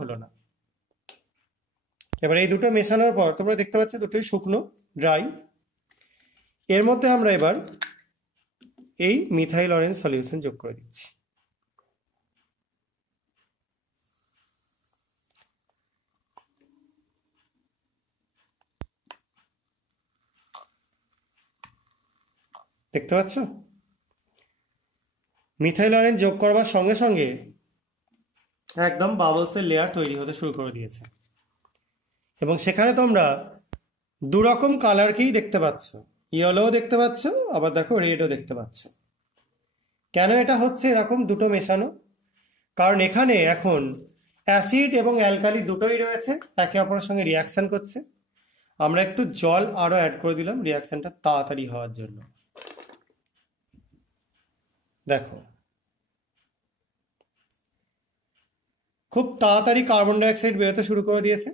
হলো না। এবার এই দুটো মেশানোর পর তোমরা দেখতে পাচ্ছ দুটোই শুকনো, ড্রাই। এর মধ্যে আমরা এবার এই মিথাইল অরেঞ্জ সলিউশন যোগ করে দিচ্ছি। দেখতে পাচ্ছ মিথাইল অরেঞ্জ যোগ করবার সঙ্গে সঙ্গে একদম বাবলসের লেয়ার তৈরি হতে শুরু করে দিয়েছে, এবং সেখানে তোমরা দুরকম কালারকেই দেখতে পাচ্ছ, ইয়েলোও দেখতে পাচ্ছ, আবার দেখো রেডও দেখতে পাচ্ছ। কেন এটা হচ্ছে এরকম দুটো মেশানো? কারণ এখানে এখন অ্যাসিড এবং অ্যালকালি দুটোই রয়েছে, একে অপরের সঙ্গে রিয়াকশন করছে। আমরা একটু জল আরো অ্যাড করে দিলাম রিয়াকশনটা তাড়াতাড়ি হওয়ার জন্য। দেখো খুব তাড়াতাড়ি কার্বন ডাইঅক্সাইড বেরোতে শুরু করে দিয়েছে।